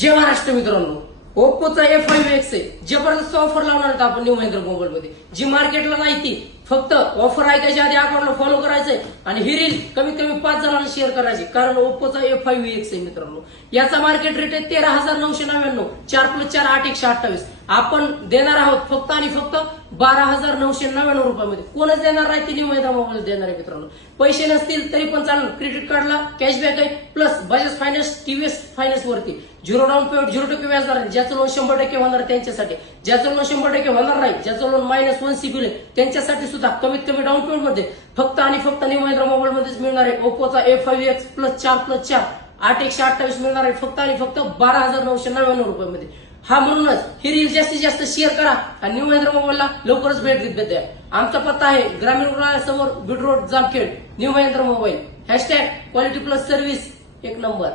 जय महाराष्ट्र मित्रांनो, ओप्पोचा A5X आहे. जबरदस्त ऑफर लावणार आहेत आपण न्यू महिंद्रा मोबाईल मध्ये, जी मार्केटला नाही ती. फक्त ऑफर ऐकायच्या आधी अकाउंटला फॉलो करायचंय आणि ही रील कमीत कमी 5 जणांना शेअर करायची, कारण ओप्पोचा A5X आहे मित्रांनो. याचा मार्केट रेट आहे 13,999, 4+4 8,128. आपण देणार आहोत फक्त आणि फक्त 12,999 रुपयामध्ये. कोणच देणार नाही ती न्यू महिंद्रा मोबाईल देणार आहे मित्रांनो. पैसे नसतील तरी पण चालेल, क्रेडिट कार्डला कॅशबॅक आहे, plus Bajaj finance, TVS finance वरती 0 डाऊन पेमेंट 0% व्याजदर आहे. ज्याचं लोन 100% होणार त्यांच्यासाठी, ज्याचं लोन 100% होणार नाही, ज्याचं लोन -1 सिबिल आहे त्यांच्यासाठी सुद्धा कमीत कमी डाऊन पेमेंट मध्ये फक्त आणि फक्त न्यू महिंद्रा मोबाईल मध्येच मिळणार आहे. ओप्पोचा A5X प्लस 4+4 8,128 मिळणार आहे फक्त आणि फक्त 12,999 रुपयामध्ये. हा म्हणूनच ही रील जास्तीत जास्त शेअर करा आणि न्यू महिंद्रा मोबाईलला लवकरच भेट देत द्या. आमचा पत्ता आहे ग्रामीण रुग्णालयासमोर Beed road, Jamkhed. New Mahindra mobile #quality plus service 1 number.